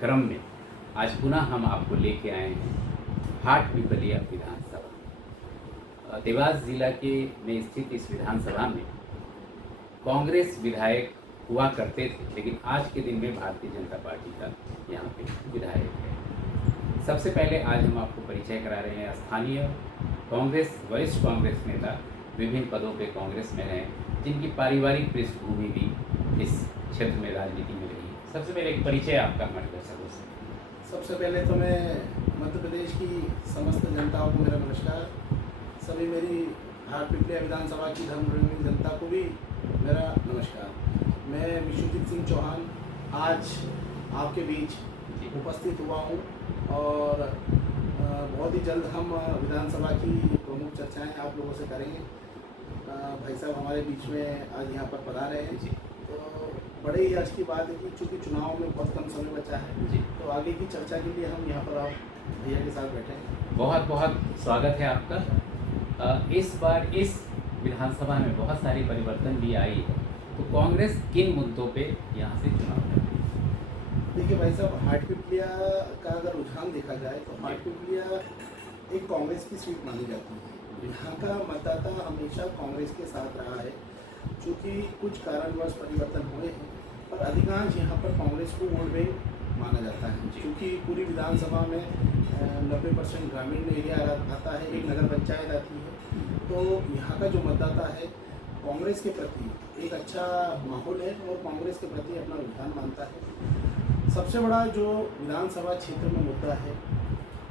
क्रम में आज पुनः हम आपको लेके आए हैं हाटपिपलिया विधानसभा। देवास जिला के में स्थित इस विधानसभा में कांग्रेस विधायक हुआ करते थे, लेकिन आज के दिन में भारतीय जनता पार्टी का यहाँ पे विधायक है। सबसे पहले आज हम आपको परिचय करा रहे हैं स्थानीय कांग्रेस वरिष्ठ कांग्रेस नेता, विभिन्न पदों पे कांग्रेस में हैं, जिनकी पारिवारिक पृष्ठभूमि भी इस क्षेत्र में राजनीति में रही है। सबसे पहले एक परिचय आपका हमारे दर्शकों से। सबसे पहले तो मैं मध्य प्रदेश की समस्त जनताओं को मेरा नमस्कार। सभी मेरी हाटपिपलिया विधानसभा की धर्मप्रेमी जनता को भी मेरा नमस्कार। मैं विश्वजीत सिंह चौहान आज आपके बीच उपस्थित हुआ हूँ और बहुत ही जल्द हम विधानसभा की प्रमुख चर्चाएं आप लोगों से करेंगे। भाई साहब हमारे बीच में आज यहाँ पर पधारे हैं, तो बड़े ही आज की बात है कि चूँकि चुनाव में बहुत कम समय बचा है जी, तो आगे की चर्चा के लिए हम यहाँ पर आप भैया के साथ बैठे हैं। बहुत बहुत स्वागत है आपका। इस बार इस विधानसभा में बहुत सारी परिवर्तन भी आई है, तो कांग्रेस किन मुद्दों पे यहाँ से चुनाव लड़ती है? देखिए भाई साहब, हाटपिपलिया का अगर रुझान देखा जाए तो हाटपिपलिया एक कांग्रेस की सीट मानी जाती है। यहाँ का मतदाता हमेशा कांग्रेस के साथ रहा है। चूँकि कुछ कारणवश परिवर्तन हुए हैं, पर अधिकांश यहाँ पर कांग्रेस को वोट बैंक माना जाता है। क्योंकि पूरी विधानसभा में 90% ग्रामीण एरिया आता है, एक नगर पंचायत आती है, तो यहाँ का जो मतदाता है कांग्रेस के प्रति एक अच्छा माहौल है और कांग्रेस के प्रति अपना रुझान मानता है। सबसे बड़ा जो विधानसभा क्षेत्र में मुद्दा है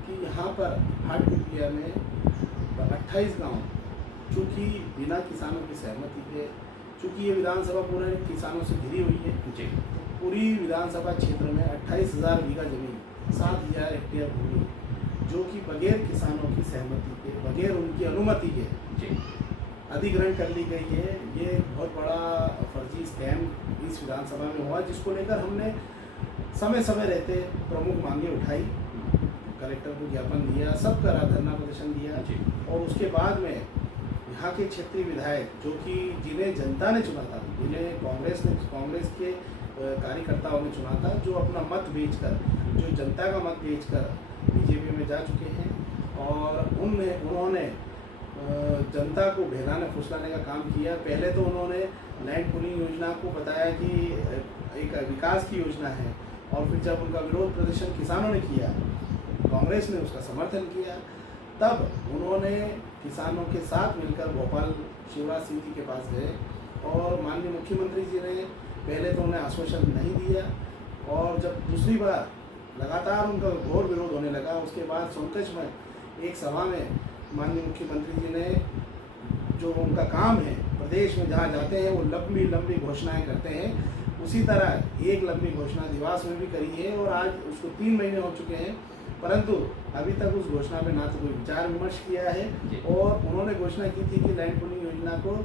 कि यहाँ पर हाटपिपलिया में 28 गांव चूँकि बिना किसानों की सहमति के, चूँकि ये विधानसभा पूरे किसानों से घिरी हुई है जी, तो पूरी विधानसभा क्षेत्र में 28,000 बीघा जमीन, 7,000 हेक्टेयर भूमि, जो कि बगैर किसानों की सहमति के, बगैर उनकी अनुमति के जी, अधिग्रहण कर ली गई है। ये बहुत बड़ा फर्जी स्कैम इस विधानसभा में हुआ, जिसको लेकर हमने समय समय रहते प्रमुख मांगे उठाई, कलेक्टर को ज्ञापन दिया, सब करा, धरना प्रदर्शन दिया जी, और उसके बाद में यहाँ के क्षेत्रीय विधायक जो कि जिन्हें जनता ने चुना था, जिन्हें कांग्रेस के कार्यकर्ताओं ने चुना था, जो अपना मत बेचकर, जो जनता का मत बेचकर बीजेपी में जा चुके हैं और उन्होंने जनता को बहलाने फुसलाने का काम किया। पहले तो उन्होंने लैंड पूलिंग योजना को बताया कि एक विकास की योजना है, और फिर जब उनका विरोध प्रदर्शन किसानों ने किया, कांग्रेस ने उसका समर्थन किया, तब उन्होंने किसानों के साथ मिलकर भोपाल शिवराज सिंह जी के पास गए और माननीय मुख्यमंत्री जी ने पहले तो उन्हें आश्वासन नहीं दिया, और जब दूसरी बार लगातार उनका घोर विरोध होने लगा, उसके बाद सोनकच्छ में एक सभा में माननीय मुख्यमंत्री जी ने, जो उनका काम है प्रदेश में जहाँ जाते हैं वो लंबी लंबी घोषणाएं करते हैं, उसी तरह एक लंबी घोषणा देवास में भी करी है और आज उसको 3 महीने हो चुके हैं, परंतु अभी तक उस घोषणा पे ना तो कोई विचार विमर्श किया है और उन्होंने घोषणा की थी कि लैंड पूलिंग योजना को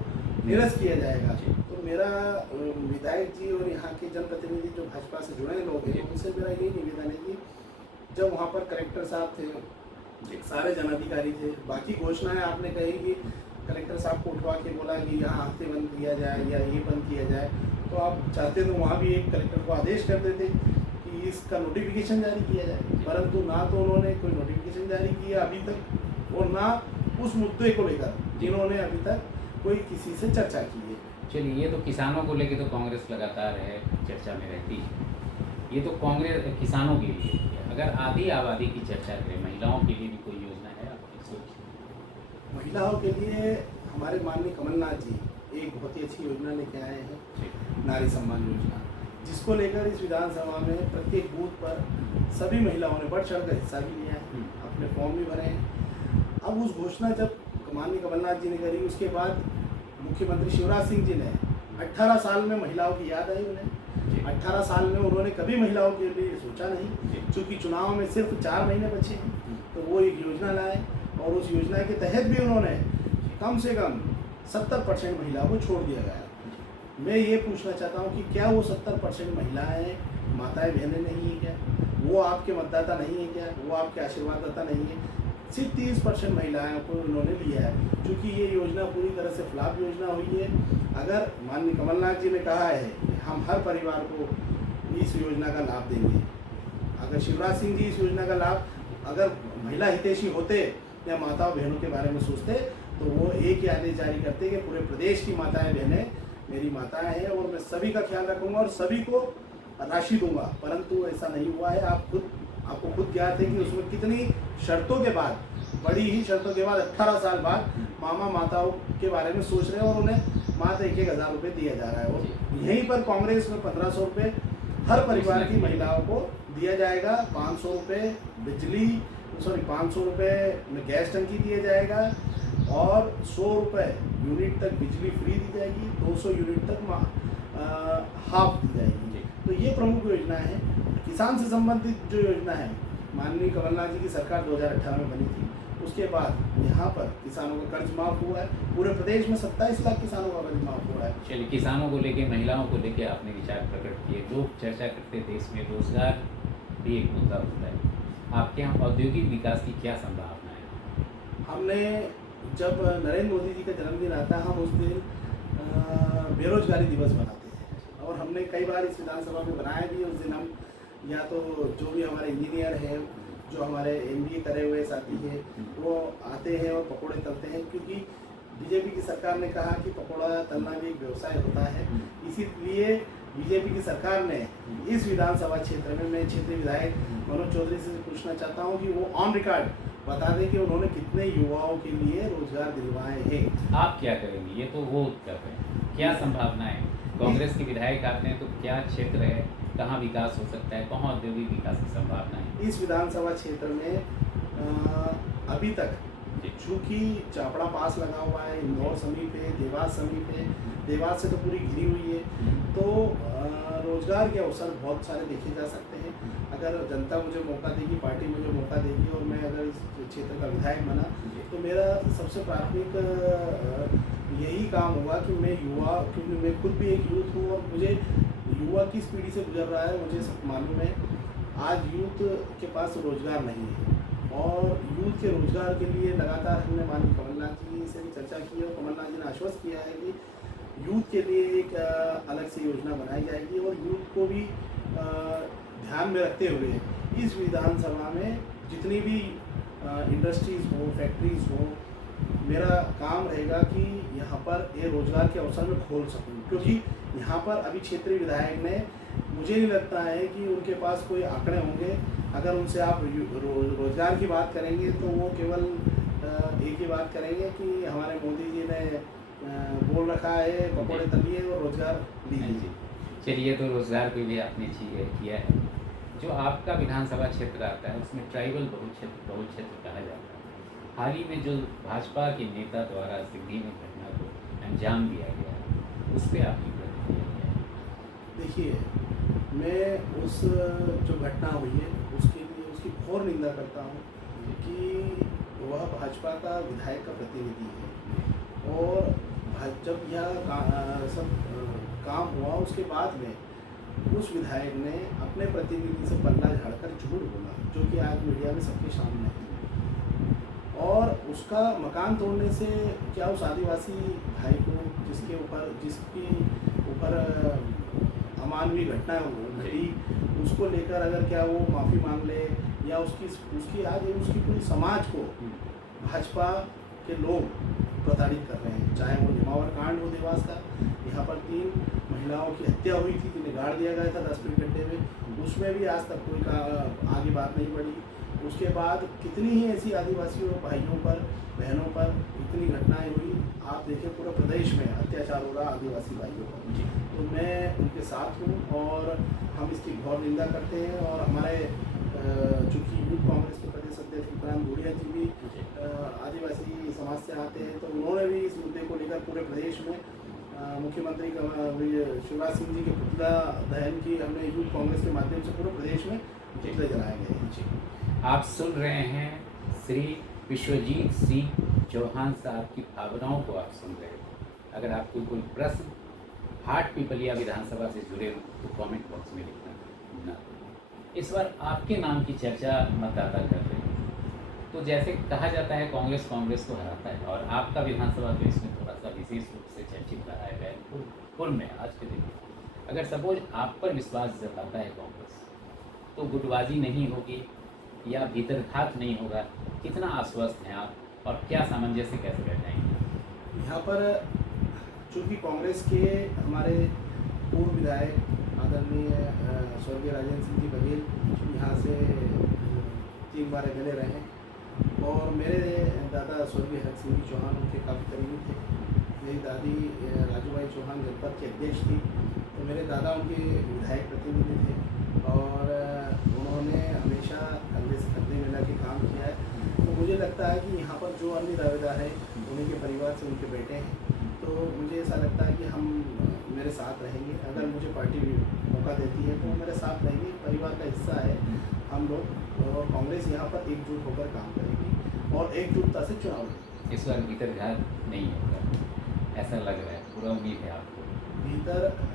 निरस्त किया जाएगा। तो मेरा विधायक जी और यहाँ के जनप्रतिनिधि जो भाजपा से जुड़े लोग हैं, उनसे मेरा यही निवेदन है कि जब वहाँ पर कलेक्टर साहब थे, सारे जनाधिकारी थे, बाकी घोषणाएं आपने कही कि कलेक्टर साहब को उठवा के बोला कि यहाँ आते बंद किया जाए या ये बंद किया जाए, तो आप चाहते तो वहाँ भी एक कलेक्टर को आदेश कर देते कि इसका नोटिफिकेशन जारी किया जाए, परंतु ना तो उन्होंने कोई नोटिफिकेशन जारी किया अभी तक, और ना उस मुद्दे को लेकर जिन्होंने अभी तक कोई किसी से चर्चा की है। चलिए, ये तो किसानों को लेके तो कांग्रेस लगातार है चर्चा में रहती है, ये तो कांग्रेस किसानों के लिए है। अगर आधी आबादी की चर्चा करें, महिलाओं के लिए भी कोई योजना है आपकी सोच? महिलाओं के लिए हमारे माननीय कमलनाथ जी एक बहुत ही अच्छी योजना लेके आए हैं, नारी सम्मान योजना, जिसको लेकर इस विधानसभा में प्रत्येक बूथ पर सभी महिलाओं ने बढ़ चढ़ कर हिस्सा भी लिया है, अपने फॉर्म भी भरे हैं। अब उस घोषणा जब माननीय कमलनाथ जी ने करी, उसके बाद मुख्यमंत्री शिवराज सिंह जी ने 18 साल में महिलाओं की याद आई उन्हें। 18 साल में उन्होंने कभी महिलाओं के लिए सोचा नहीं, क्योंकि चुनाव में सिर्फ 4 महीने बचे हैं, तो वो एक योजना लाए और उस योजना के तहत भी उन्होंने कम से कम 70% महिलाओं को छोड़ दिया गया। मैं ये पूछना चाहता हूँ कि क्या वो 70% महिलाएं माताएं बहनें नहीं है क्या? वो आपके मतदाता नहीं है क्या? वो आपके आशीर्वाददाता नहीं है? सिर्फ 30% महिलाओं को उन्होंने लिया है, क्योंकि ये योजना पूरी तरह से फ्लॉप योजना हुई है। अगर माननीय कमलनाथ जी ने कहा है कि हम हर परिवार को इस योजना का लाभ देंगे, अगर शिवराज सिंह जी इस योजना का लाभ अगर महिला हितैषी होते या माताओं बहनों के बारे में सोचते तो वो एक ही आदेश जारी करते कि पूरे प्रदेश की माताएं बहनें मेरी माताएं हैं और मैं सभी का ख्याल रखूंगा और सभी को राशि दूंगा, परंतु ऐसा नहीं हुआ है। आपको खुद ज्ञात है कि उसमें कितनी शर्तों के बाद, बड़ी ही शर्तों के बाद 18 साल बाद मामा माताओं के बारे में सोच रहे हैं और उन्हें मात्र 1,000 रुपये दिया जा रहा है। और यहीं पर कांग्रेस में 1500 रुपये हर परिवार की महिलाओं को दिया जाएगा, 500 रुपये बिजली 500 रुपये में गैस टंकी दिया जाएगा और 100 रुपये यूनिट तक बिजली फ्री दी जाएगी, 200 यूनिट तक हाफ दी जाएगी। तो ये प्रमुख योजना है। किसान से संबंधित जो योजना है माननीय कमलनाथ जी की सरकार 2018 में बनी थी, उसके बाद यहाँ पर किसानों का कर्ज माफ हुआ है। पूरे प्रदेश में 27 लाख किसानों का कर्ज माफ हुआ है। चलिए, किसानों को लेके, महिलाओं को लेके आपने विचार प्रकट किए। लोग चर्चा करते देश में रोजगार भी एक मुद्दा होता है। आपके यहाँ औद्योगिक विकास की क्या संभावना है? हमने जब नरेंद्र मोदी जी का जन्मदिन आता है हम उस दिन बेरोजगारी दिवस मनाते हैं और हमने कई बार इस विधानसभा में बनाया भी। उस दिन हम या तो जो भी हमारे इंजीनियर हैं, जो हमारे MBA करे हुए साथी हैं, वो आते हैं और पकौड़े तलते हैं, क्योंकि बीजेपी की सरकार ने कहा कि पकौड़ा तलना भी एक व्यवसाय होता है। इसीलिए बीजेपी की सरकार ने इस विधानसभा क्षेत्र में, मैं क्षेत्रीय विधायक मनोज चौधरी से पूछना चाहता हूं कि वो ऑन रिकॉर्ड बता दें कि उन्होंने कितने युवाओं के लिए रोजगार दिलवाए हैं। आप क्या करेंगे? ये तो वो कर रहे हैं। क्या संभावना है? कांग्रेस के विधायक आते हैं तो क्या क्षेत्र है, कहाँ विकास हो सकता है, कहाँ औद्योगिक विकास की संभावना है? इस विधानसभा क्षेत्र में अभी तक चूँकि चापड़ा पास लगा हुआ है, इंदौर समीप है, देवास समीप है, देवास से तो पूरी घिरी हुई है, तो रोजगार के अवसर बहुत सारे देखे जा सकते हैं। अगर जनता मुझे मौका देगी, पार्टी मुझे मौका देगी और मैं अगर इस क्षेत्र का विधायक बना तो मेरा सबसे प्राथमिक यही काम होगा कि मैं युवा, क्योंकि मैं खुद भी एक यूथ हूँ और मुझे युवा किस पीढ़ी से गुजर रहा है मुझे सब मालूम है। आज यूथ के पास रोजगार नहीं है और यूथ के रोजगार के लिए लगातार हमने माननीय कमलनाथ जी से भी चर्चा की और कमलनाथ जी ने आश्वस्त किया है कि यूथ के लिए एक अलग से योजना बनाई जाएगी और यूथ को भी ध्यान में रखते हुए इस विधानसभा में जितनी भी इंडस्ट्रीज़ हो, फैक्ट्रीज़ हो, मेरा काम रहेगा कि यहाँ पर ये रोजगार के अवसर में खोल सकूँ, क्योंकि यहाँ पर अभी क्षेत्रीय विधायक ने, मुझे नहीं लगता है कि उनके पास कोई आंकड़े होंगे। अगर उनसे आप रोजगार की बात करेंगे तो वो केवल एक ही बात करेंगे कि हमारे मोदी जी ने बोल रखा है पकौड़े तलिए और रोजगार दीजिए। चलिए, तो रोजगार पे भी आपने किया है। जो आपका विधानसभा क्षेत्र आता है उसमें ट्राइबल बहु क्षेत्र कहा जाता है। हाल ही में जो भाजपा के नेता द्वारा सिवनी में घटना को अंजाम दिया गया है, उस पर आपकी प्रतिक्रिया क्या है? देखिए, मैं उस जो घटना हुई है उसके लिए उसकी घोर निंदा करता हूँ कि वह भाजपा का विधायक का प्रतिनिधि है और जब यह सब काम हुआ उसके बाद में उस विधायक ने अपने प्रतिनिधि से पल्ला झाड़कर झूठ बोला, जो कि आज मीडिया में सबके सामने है। और उसका मकान तोड़ने से क्या उस आदिवासी भाई को जिसकी ऊपर अमानवीय घटना घटी, उसको लेकर अगर क्या वो माफ़ी मांग ले या उसकी आज उसकी पूरी समाज को भाजपा के लोग प्रताड़ित कर रहे हैं। चाहे वो निमावर कांड हो देवास का, यहाँ पर 3 महिलाओं की हत्या हुई थी, जिन्हें गाड़ दिया गया था 10 फीट गड्ढे में, उसमें भी आज तक कोई आगे बात नहीं बढ़ी। उसके बाद कितनी ही ऐसी आदिवासियों भाइयों पर, बहनों पर इतनी घटनाएं हुई। आप देखें पूरे प्रदेश में अत्याचार हो रहा आदिवासी भाइयों पर। तो मैं उनके साथ हूँ और हम इसकी घोर निंदा करते हैं। और हमारे चूँकि यूथ कांग्रेस के प्रदेश अध्यक्ष विक्रांत भूरिया जी भी आदिवासी समाज से आते हैं, तो उन्होंने भी इस मुद्दे को लेकर पूरे प्रदेश में मुख्यमंत्री शिवराज सिंह जी के पुतला दहन की हमने यूथ कांग्रेस के माध्यम से पूरे प्रदेश में पुतले जलाए गए हैं। आप सुन रहे हैं श्री विश्वजीत सिंह चौहान साहब की भावनाओं को आप सुन रहे हैं। अगर आपको कोई प्रश्न हाट पिपलिया विधानसभा से जुड़े हो तो कमेंट बॉक्स में लिखना ना। इस बार आपके नाम की चर्चा मतदाता कर रहे हैं। तो जैसे कहा जाता है कांग्रेस को हराता है, और आपका विधानसभा तो इसमें थोड़ा सा विशेष रूप से चर्चित रहा है पूर्व में आज के दिन। अगर सपोज आप पर विश्वास जताता है कांग्रेस, तो गुटबाजी नहीं होगी या भीतरघात नहीं होगा, कितना आश्वस्त हैं आप और क्या सामंजस्य कैसे बैठाएंगे? यहाँ पर चूँकि कांग्रेस के हमारे पूर्व विधायक आदरणीय स्वर्गीय राजेंद्र सिंह जी बघेल यहाँ से 3 बार एमएलए रहे और मेरे दादा स्वर्गीय हरक सिंह जी चौहान उनके काफ़ी करीबी थे। मेरी दादी राजूबाई चौहान जनपद की अध्यक्ष थी, तो मेरे दादा उनके विधायक प्रतिनिधि थे और उन्होंने हमेशा कंधे से कंधे मिला के काम किया है। तो मुझे लगता है कि यहाँ पर जो अन्य दावेदार हैं उन्हीं के परिवार से उनके बेटे हैं, तो मुझे ऐसा लगता है कि हम मेरे साथ रहेंगे। अगर मुझे पार्टी भी मौका देती है तो मेरे साथ रहेंगे, परिवार का हिस्सा है हम लोग और कांग्रेस यहाँ पर एकजुट होकर काम करेगी और एकजुटता से चुनाव लड़ेगी। इस बार भीतरघात नहीं होगा ऐसा लग रहा है, पूरा उम्मीद है आपको?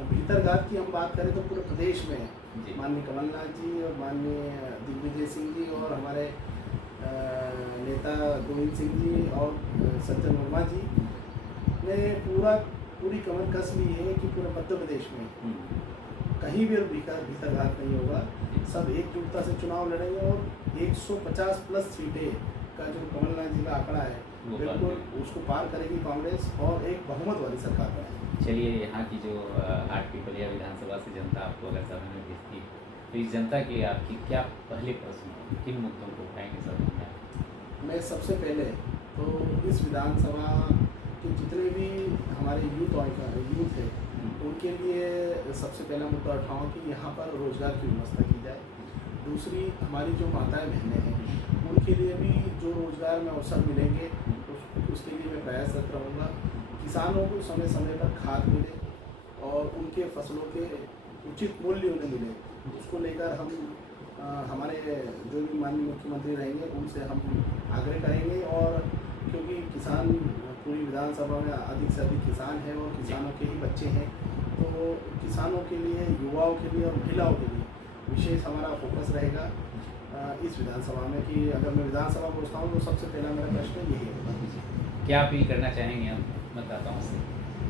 भीतरघात की हम बात करें तो पूरे प्रदेश में जी। माननीय कमलनाथ जी और माननीय दिग्विजय सिंह जी और हमारे नेता गोविंद सिंह जी और सज्जन वर्मा जी ने पूरी कमर कस ली है कि पूरे मध्य प्रदेश में कहीं भी भीतरघात नहीं होगा। सब एकजुटता से चुनाव लड़ेंगे और 150 प्लस सीटें का जो कमलनाथ जी का आंकड़ा है बिल्कुल उसको पार करेगी कांग्रेस और एक बहुमत वाली सरकार बनाएगी। चलिए, यहाँ की जो आठपीपलिया विधानसभा से जनता आपको अगर सभा में भेजती तो इस जनता के आपकी क्या पहले प्रश्न होंगे, किन मुद्दों को उठाएंगे सभा में? मैं सबसे पहले तो इस विधानसभा के जितने भी हमारे यूथ है उनके लिए सबसे पहला मुद्दा उठाऊँ कि यहाँ पर रोज़गार की व्यवस्था की जाए। दूसरी, हमारी जो माताएं बहनें हैं उनके लिए भी जो रोज़गार में अवसर मिलेंगे उसके लिए मैं प्रयासरत रहूँगा। किसानों को समय समय पर खाद मिले और उनके फसलों के उचित मूल्य उन्हें मिले, उसको लेकर हम हमारे जो भी माननीय मुख्यमंत्री रहेंगे उनसे हम आग्रह करेंगे। और क्योंकि किसान पूरी विधानसभा में अधिक से अधिक किसान हैं और किसानों के ही बच्चे हैं, तो किसानों के लिए, युवाओं के लिए और महिलाओं के लिए विशेष हमारा फोकस रहेगा इस विधानसभा में कि अगर मैं विधानसभा पहुँचता हूँ तो सबसे पहला मेरा प्रश्न यही होगा। क्या अपील करना चाहेंगे आप मतदाताओं से?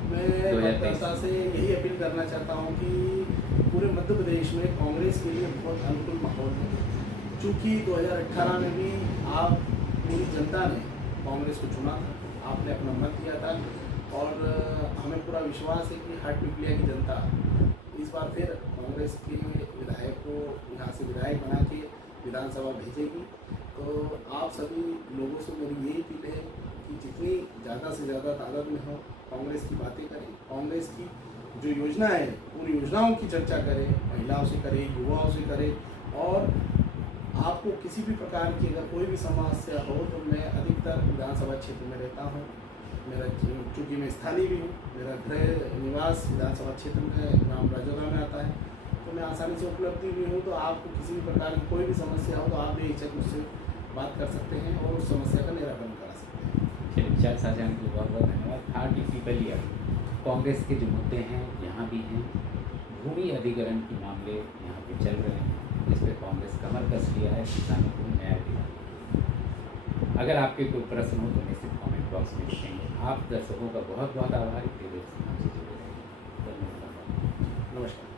मैं मतदाता से यही अपील करना चाहता हूँ कि पूरे मध्य प्रदेश में कांग्रेस के लिए बहुत अनुकूल माहौल है। चूँकि 2018 में भी आप पूरी जनता ने कांग्रेस को चुना था, आपने अपना मत दिया था और हमें पूरा विश्वास है कि हाटपिपलिया की जनता इस बार फिर कांग्रेस के विधायक को यहाँ से विधायक बना के विधानसभा भेजेगी। तो आप सभी लोगों से मेरी यही अपील है कि जितनी ज़्यादा से ज़्यादा तादाद में हो कांग्रेस की बातें करें, कांग्रेस की जो योजना है उन योजनाओं की चर्चा करें, महिलाओं से करें, युवाओं से करें। और आपको किसी भी प्रकार की अगर कोई भी समस्या हो तो मैं अधिकतर विधानसभा क्षेत्र में रहता हूँ। मेरा चूँकि मैं स्थानीय भी हूँ, मेरा गृह निवास विधानसभा क्षेत्र में ग्राम राजौरा में आता है, तो मैं आसानी से उपलब्धि भी हूँ। तो आपको किसी भी प्रकार की कोई भी समस्या हो तो आप बेहिचक मुझसे बात कर सकते हैं और उस समस्या का निराकरण करा सकते हैं। चलिए, विचार साझा करने के लिए बहुत बहुत धन्यवाद। हाटपिपलिया कांग्रेस के जो मुद्दे हैं यहाँ भी हैं, भूमि अधिग्रहण के मामले यहाँ पे चल रहे हैं, जिस पर कांग्रेस कमर कस लिया है, किसानों को न्याय दिया। अगर आपके कोई प्रश्न हो तो निश्चित कमेंट बॉक्स में लिखेंगे। आप दर्शकों का बहुत बहुत आभार। धन्यवाद। नमस्कार।